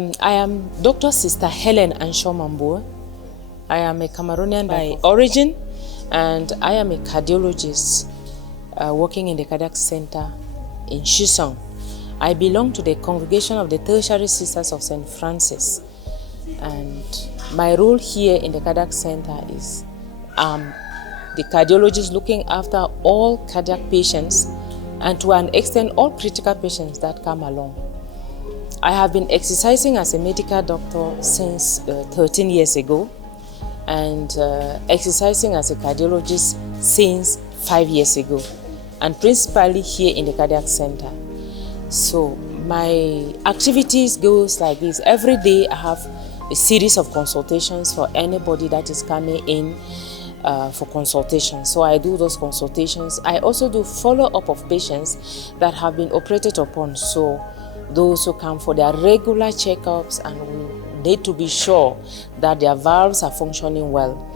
I am Dr. Sister Helen Anshoma. I am a Cameroonian by origin, and I am a cardiologist working in the cardiac center in Chisholm. I belong to the congregation of the Tertiary Sisters of St. Francis, and my role here in the cardiac center is the cardiologist looking after all cardiac patients and to an extent all critical patients that come along. I have been exercising as a medical doctor since 13 years ago and exercising as a cardiologist since 5 years ago, and principally here in the cardiac center. So my activities goes like this. Every day I have a series of consultations for anybody that is coming in for consultation. So I do those consultations. I also do follow-up of patients that have been operated upon. So those who come for their regular checkups and we need to be sure that their valves are functioning well.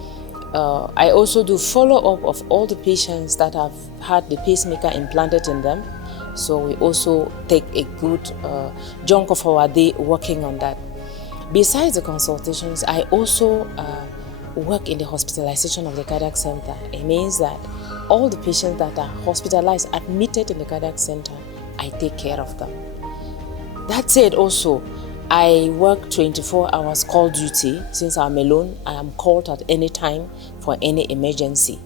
I also do follow-up of all the patients that have had the pacemaker implanted in them. So we also take a good chunk of our day working on that. Besides the consultations, I also work in the hospitalization of the cardiac center. It means that all the patients that are hospitalized, admitted in the cardiac center, I take care of them. That said, also, I work 24 hours call duty. Since I'm alone, I am called at any time for any emergency.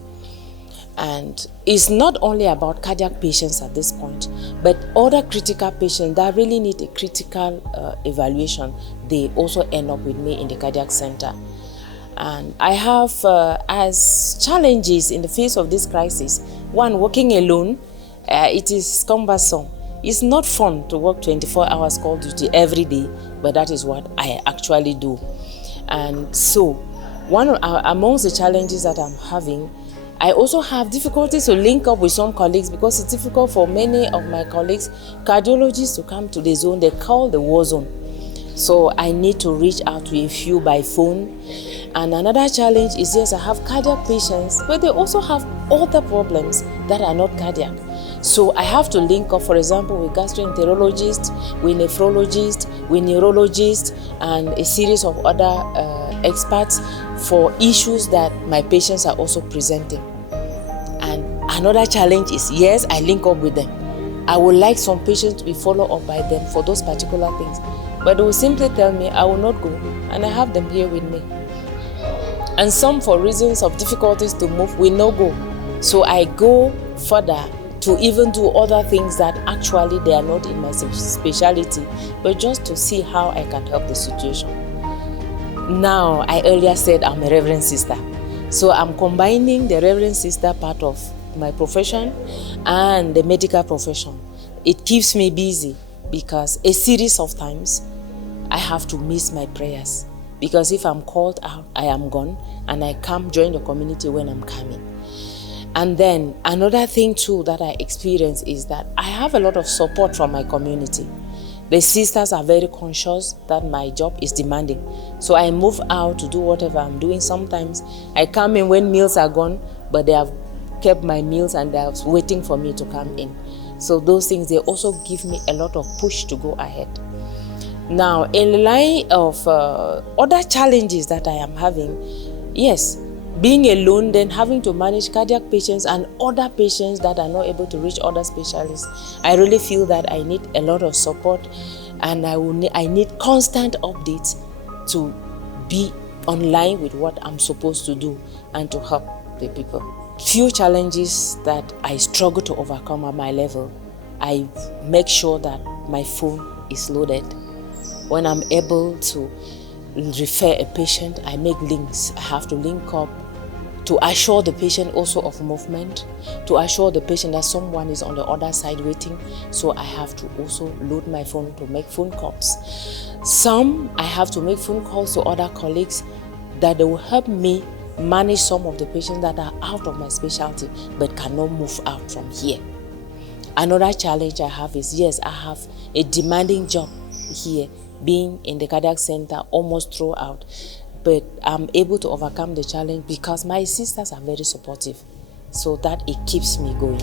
And it's not only about cardiac patients at this point, but other critical patients that really need a critical evaluation, they also end up with me in the cardiac center. And I have, as challenges in the face of this crisis, one, working alone, it is cumbersome. It's not fun to work 24 hours call duty every day, but that is what I actually do. And so, amongst the challenges that I'm having, I also have difficulties to link up with some colleagues because it's difficult for many of my colleagues, cardiologists, to come to the zone. They call the war zone. So I need to reach out to a few by phone. And another challenge is, yes, I have cardiac patients, but they also have other problems that are not cardiac. So I have to link up, for example, with gastroenterologists, with nephrologists, with neurologists, and a series of other experts for issues that my patients are also presenting. And another challenge is, yes, I link up with them. I would like some patients to be followed up by them for those particular things. But they will simply tell me, I will not go, and I have them here with me. And some, for reasons of difficulties to move, will not go. So I go further to even do other things that actually they are not in my specialty, but just to see how I can help the situation. Now, I earlier said I'm a Reverend Sister. So I'm combining the Reverend Sister part of my profession and the medical profession. It keeps me busy because a series of times I have to miss my prayers. Because if I'm called out, I am gone, and I come join the community when I'm coming. And then another thing too that I experience is that I have a lot of support from my community. The sisters are very conscious that my job is demanding. So I move out to do whatever I'm doing. Sometimes I come in when meals are gone, but they have kept my meals and they're waiting for me to come in. So those things, they also give me a lot of push to go ahead. Now, in line of other challenges that I am having, yes, being alone, then having to manage cardiac patients and other patients that are not able to reach other specialists, I really feel that I need a lot of support, and I need constant updates to be online with what I'm supposed to do and to help the people. Few challenges that I struggle to overcome at my level. I make sure that my phone is loaded. When I'm able to refer a patient, I make links. I have to link up to assure the patient also of movement, to assure the patient that someone is on the other side waiting. So I have to also load my phone to make phone calls. Some, I have to make phone calls to other colleagues that they will help me manage some of the patients that are out of my specialty but cannot move out from here. Another challenge I have is, yes, I have a demanding job here, being in the cardiac center almost throughout, but I'm able to overcome the challenge because my sisters are very supportive, so that it keeps me going.